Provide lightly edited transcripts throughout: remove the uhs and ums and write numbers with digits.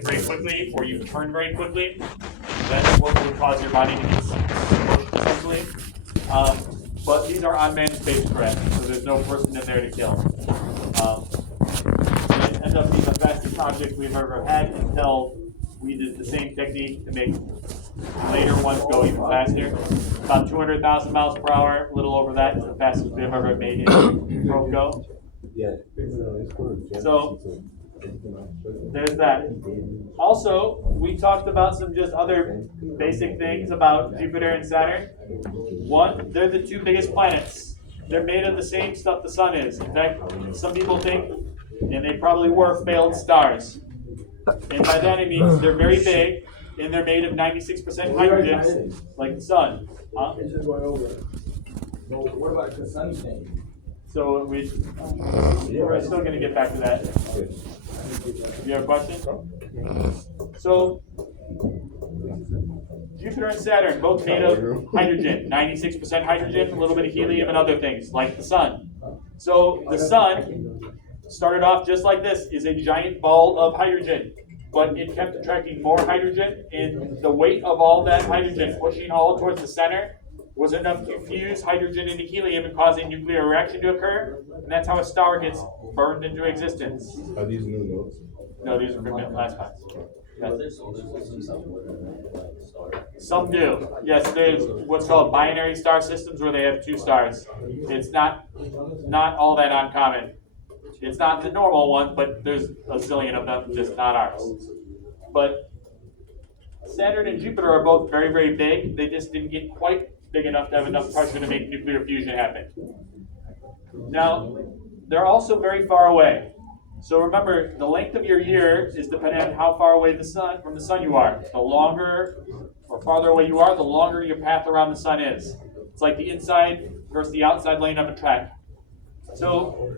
orbit very quickly or you turn very quickly, that's what would cause your body to get smushed, essentially. But these are unmanned spacecraft, so there's no person in there to kill. It ends up being the fastest object we've ever had until we did the same technique to make later ones go even faster. About 200,000 miles per hour, a little over that, is the fastest we've ever made a probe go. So there's that. Also, we talked about some just other basic things about Jupiter and Saturn. One, they're the two biggest planets. They're made of the same stuff the sun is. In fact, some people think, and they probably were, failed stars. And by that it means they're very big, and they're made of 96% hydrogen, like the sun. Huh? It's just going over. So what about the sun thing? So we're still going to get back to that. You have a question? So Jupiter and Saturn, both made of hydrogen, 96% hydrogen, a little bit of helium and other things, like the sun. So the sun started off just like this, is a giant ball of hydrogen, but it kept attracting more hydrogen, and the weight of all that hydrogen pushing all towards the center was enough to fuse hydrogen into helium and cause a nuclear reaction to occur, and that's how a star gets burned into existence. Are these new notes? No, these are from last class. Some do. Yes, there's what's called binary star systems where they have two stars. It's not all that uncommon. It's not the normal one, but there's a zillion of them, just not ours. But Saturn and Jupiter are both very, very big. They just didn't get quite big enough to have enough pressure to make nuclear fusion happen. Now, they're also very far away. So remember, the length of your year is dependent on how far away from the sun you are. The longer or farther away you are, the longer your path around the sun is. It's like the inside versus the outside lane of a track. So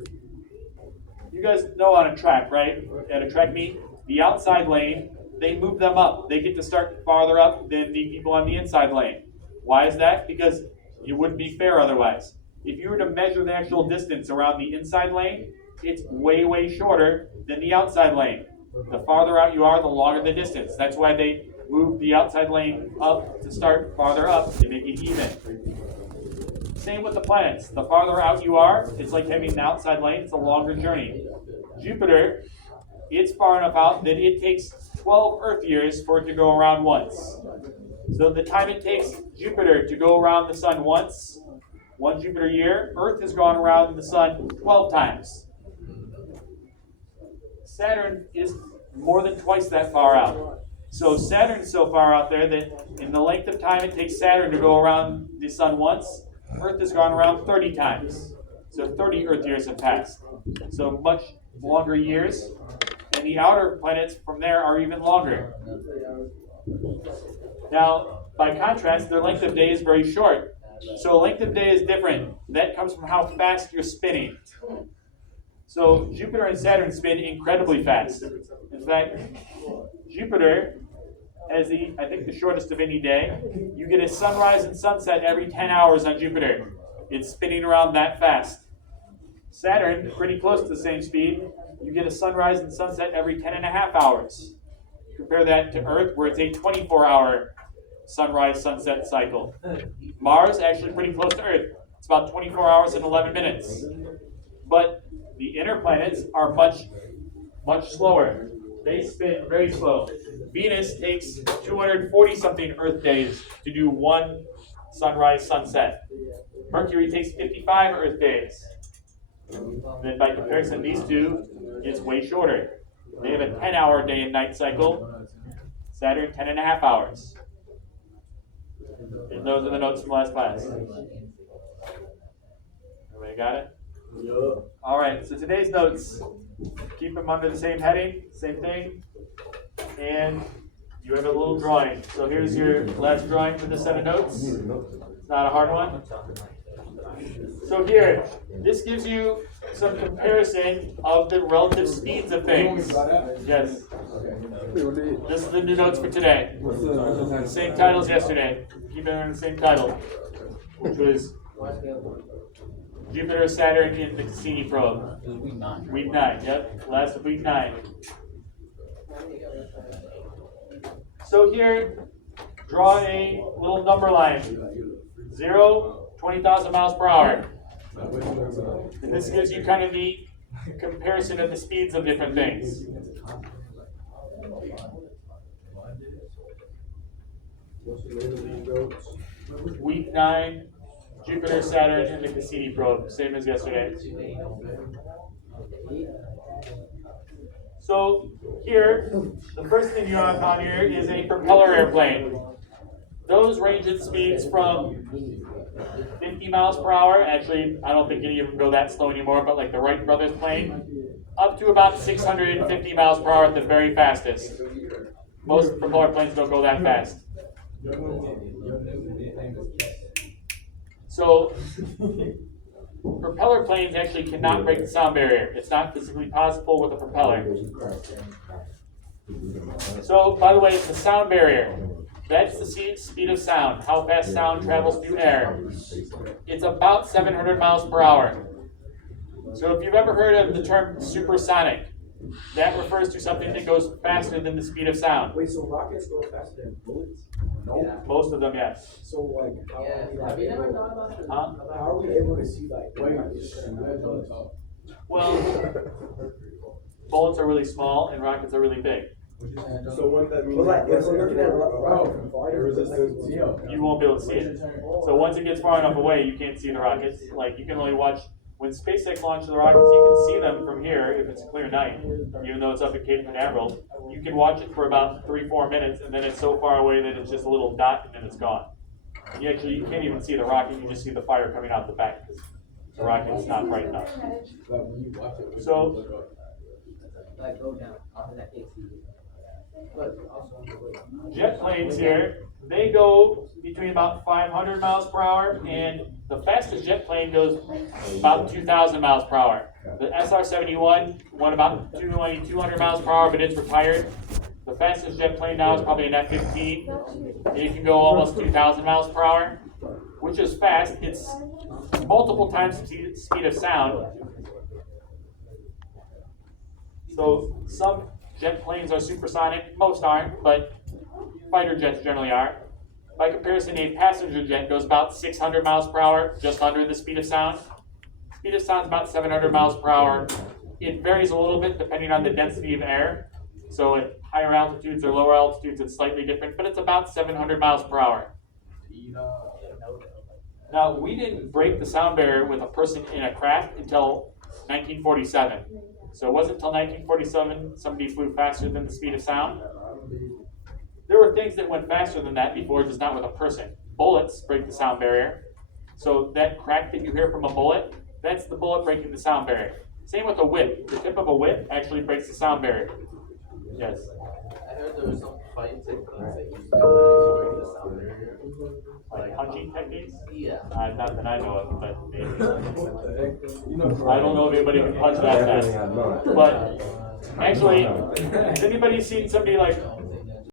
you guys know on a track, right? At a track meet, the outside lane, they move them up. They get to start farther up than the people on the inside lane. Why is that? Because it wouldn't be fair otherwise. If you were to measure the actual distance around the inside lane, it's way, way shorter than the outside lane. The farther out you are, the longer the distance. That's why they move the outside lane up to start farther up to make it even. Same with the planets. The farther out you are, it's like having an outside lane. It's a longer journey. Jupiter, it's far enough out that it takes 12 Earth years for it to go around once. So the time it takes Jupiter to go around the sun once, one Jupiter year, Earth has gone around the sun 12 times. Saturn is more than twice that far out. So Saturn's so far out there that in the length of time it takes Saturn to go around the sun once, Earth has gone around 30 times. So 30 Earth years have passed. So much longer years. And the outer planets from there are even longer. Now, by contrast, their length of day is very short. So length of day is different. That comes from how fast you're spinning. So Jupiter and Saturn spin incredibly fast. In fact, Jupiter has I think the shortest of any day. You get a sunrise and sunset every 10 hours on Jupiter. It's spinning around that fast. Saturn, pretty close to the same speed. You get a sunrise and sunset every 10.5 hours. Compare that to Earth, where it's a 24-hour sunrise sunset cycle. Mars, actually pretty close to Earth. It's about 24 hours and 11 minutes. But the inner planets are much, much slower. They spin very slow. Venus takes 240-something Earth days to do one sunrise sunset. Mercury takes 55 Earth days. Then by comparison, these two is way shorter. They have a 10-hour day and night cycle. Saturn, 10.5 hours. And those are the notes from last class. Everybody got it? Yeah. All right, so today's notes, keep them under the same heading, same thing. And you have a little drawing. So here's your last drawing for this set of notes. It's not a hard one. So here, this gives you some comparison of the relative speeds of things. Yes. This is the new notes for today. Same title as yesterday. Keep it under the same title, which was Jupiter, Saturn in the Cassini probe. Week 9. Week 9, yep. Last of week 9. So here, draw a little number line. 0, 20,000 miles per hour. And this gives you kind of the comparison of the speeds of different things. Week 9, Jupiter, Saturn, and the Cassini probe, same as yesterday. So here, the first thing you have on here is a propeller airplane. Those range at speeds from 50 miles per hour. Actually, I don't think any of them go that slow anymore, but like the Wright brothers plane, up to about 650 miles per hour at the very fastest. Most propeller planes don't go that fast. So, propeller planes actually cannot break the sound barrier. It's not physically possible with a propeller. So, by the way, it's the sound barrier. That's the speed of sound, how fast sound travels through air. It's about 700 miles per hour. So if you've ever heard of the term supersonic, that refers to something that goes faster than the speed of sound. Wait, so rockets go faster than bullets? No. Most of them, yes. So like, Huh? how are we able to see like? Well, bullets are really small and rockets are really big. So what that means? But like, if we're looking at a rocket from far, resistance. You won't be able to see it. So once it gets far enough away, you can't see the rockets. Like you can only watch, when SpaceX launches the rockets, you can see them from here if it's a clear night, even though it's up at Cape Canaveral. You can watch it for about 3-4 minutes, and then it's so far away that it's just a little dot, and then it's gone. You can't even see the rocket, you just see the fire coming out the back, because the rocket's not bright enough. So, Like go down after that takes you. But also jet planes here, they go between about 500 miles per hour, and the fastest jet plane goes about 2,000 miles per hour. The SR-71 went about 200 miles per hour, but it's retired. The fastest jet plane now is probably an F-15. And it can go almost 2,000 miles per hour, which is fast. It's multiple times the speed of sound. So some jet planes are supersonic, most aren't, but fighter jets generally are. By comparison, a passenger jet goes about 600 miles per hour, just under the speed of sound. Speed of sound is about 700 miles per hour. It varies a little bit depending on the density of air. So at higher altitudes or lower altitudes, it's slightly different, but it's about 700 miles per hour. Now, we didn't break the sound barrier with a person in a craft until 1947. So it wasn't until 1947 somebody flew faster than the speed of sound. There were things that went faster than that before, just not with a person. Bullets break the sound barrier. So that crack that you hear from a bullet, that's the bullet breaking the sound barrier. Same with a whip. The tip of a whip actually breaks the sound barrier. Yes. I heard there was some fighting techniques that used to break the sound barrier. Like punching techniques? Yeah. Not that I know of, but maybe. I don't know if anybody can punch that fast. But actually, has anybody seen somebody like